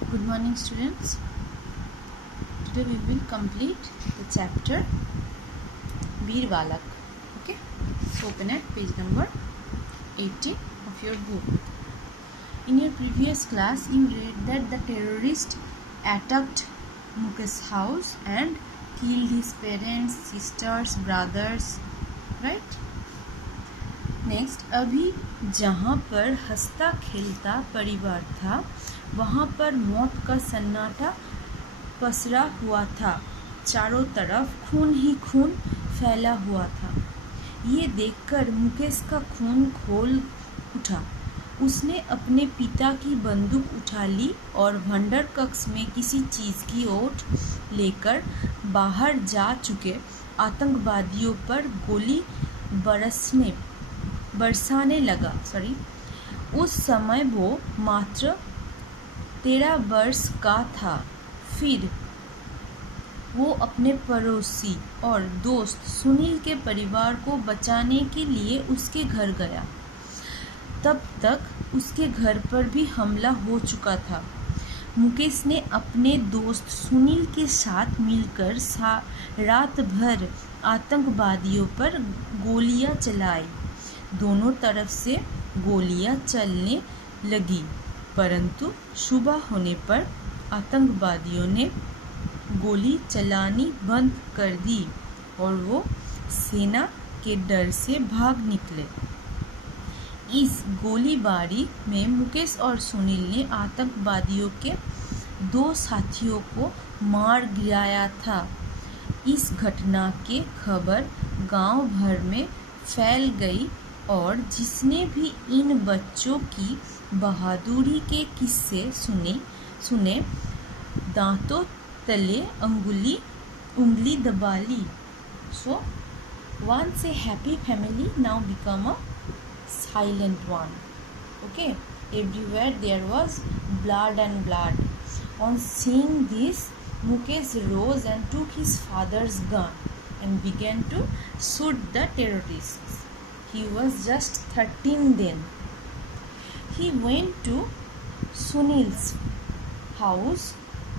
Good morning, students. Today we will complete the chapter Veer Balak. Okay, so open at page number 80 of your book. In your previous class, you read that the terrorist attacked Mukesh's house and killed his parents, sisters, brothers. Right? Next, अभी जहाँ पर हंसता खेलता परिवार था वहाँ पर मौत का सन्नाटा पसरा हुआ था। चारों तरफ खून ही खून फैला हुआ था। ये देखकर मुकेश का खून खोल उठा। उसने अपने पिता की बंदूक उठा ली और भंडार कक्ष में किसी चीज़ की ओट लेकर बाहर जा चुके आतंकवादियों पर गोली बरसाने लगा। उस समय वो मात्र 13 वर्ष का था। फिर वो अपने पड़ोसी और दोस्त सुनील के परिवार को बचाने के लिए उसके घर गया। तब तक उसके घर पर भी हमला हो चुका था। मुकेश ने अपने दोस्त सुनील के साथ मिलकर रात भर आतंकवादियों पर गोलियां चलाई। दोनों तरफ से गोलियां चलने लगी, परंतु सुबह होने पर आतंकवादियों ने गोली चलानी बंद कर दी और वो सेना के डर से भाग निकले। इस गोलीबारी में मुकेश और सुनील ने आतंकवादियों के 2 साथियों को मार गिराया था। इस घटना की खबर गांव भर में फैल गई और जिसने भी इन बच्चों की बहादुरी के किस्से सुने दांतों तले उंगली दबा ली। So, once a happy family now become a silent one. Okay, everywhere there was blood and blood. On seeing this, Mukesh rose and took his father's gun and began to shoot the terrorists. He was just 13 then. He went to Sunil's house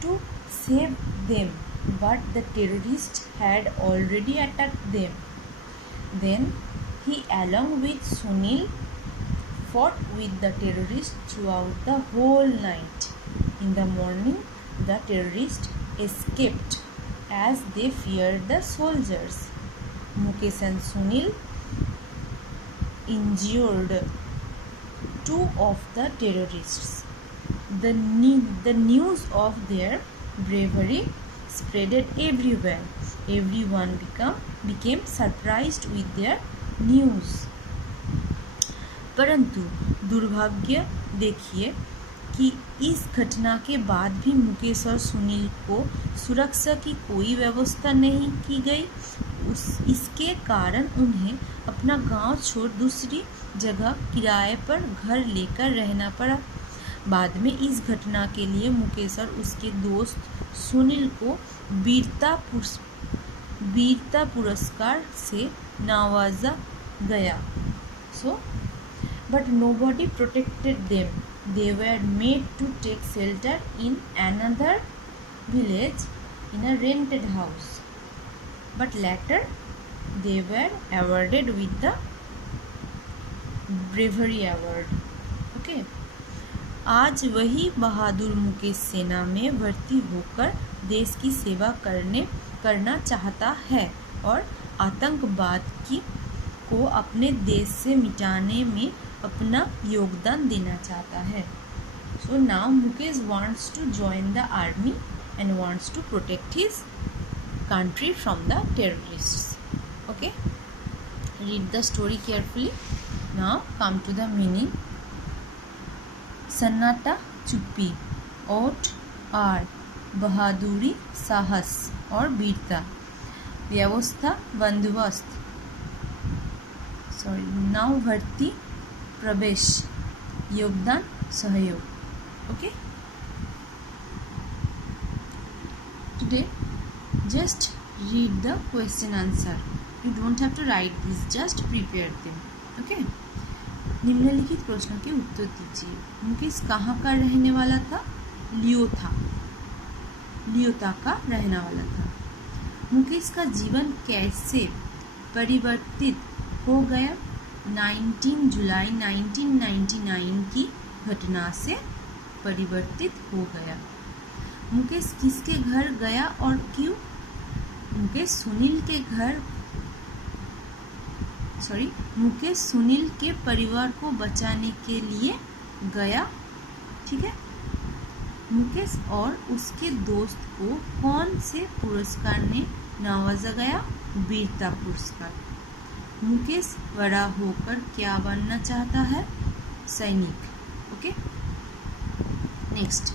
to save them, but the terrorists had already attacked them. Then he, along with Sunil, fought with the terrorists throughout the whole night. In the morning, the terrorists escaped as they feared the soldiers. Mukesh and Sunil injured 2 of the terrorists. The news of their bravery spread everywhere. Everyone became surprised with their news. परंतु दुर्भाग्य देखिए कि इस घटना के बाद भी मुकेश और सुनील को सुरक्षा की कोई व्यवस्था नहीं की गई। इसके कारण उन्हें अपना गांव छोड़ दूसरी जगह किराए पर घर लेकर रहना पड़ा। बाद में इस घटना के लिए मुकेश और उसके दोस्त सुनील को वीरता पुरस्कार से नवाजा गया। But nobody protected them. They were made to take shelter in another village in a rented house. But later they were awarded with the bravery award. Okay. आज वही बहादुर मुकेश सेना में भर्ती होकर देश की सेवा करना चाहता है और आतंकवाद को अपने देश से मिटाने में अपना योगदान देना चाहता है। So now Mukesh wants to join the army and wants to protect his country from the terrorists. Okay, read the story carefully. Now come to the meaning. सन्नाटा चुप्पी, ओट आर बहादुरी साहस और वीरता, व्यवस्था बंदोबस्त, नाव भर्ती प्रवेश, योगदान सहयोग। Okay, today just read the question answer. You don't have to write this, just prepare them. Okay. निम्नलिखित प्रश्नों के उत्तर दीजिए। मुकेश कहाँ का रहने वाला था? लियोता का रहने वाला था। मुकेश का जीवन कैसे परिवर्तित हो गया? 19 जुलाई 1999 की घटना से परिवर्तित हो गया। मुकेश किसके घर गया और क्यों? मुकेश सुनील के परिवार को बचाने के लिए गया। ठीक है। मुकेश और उसके दोस्त को कौन से पुरस्कार ने नवाजा गया? वीरता पुरस्कार। मुकेश बड़ा होकर क्या बनना चाहता है? सैनिक। ओके। नेक्स्ट,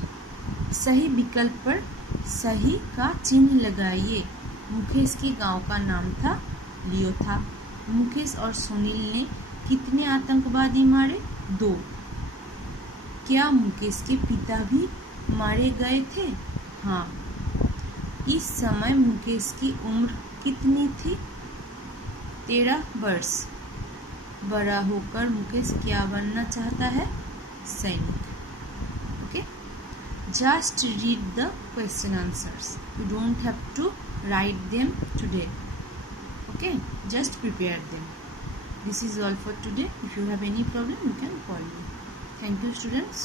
सही विकल्प पर सही का चिन्ह लगाइए। मुकेश के गांव का नाम था लियोथा। मुकेश और सुनील ने कितने आतंकवादी मारे? 2। क्या मुकेश के पिता भी मारे गए थे? हाँ। इस समय मुकेश की उम्र कितनी थी? 13 वर्ष। बड़ा होकर मुकेश क्या बनना चाहता है? सैनिक। Okay. Just read the question answers. You don't have to write them today. Okay, just prepare them. This is all for today. If you have any problem, you can call me. Thank you, students.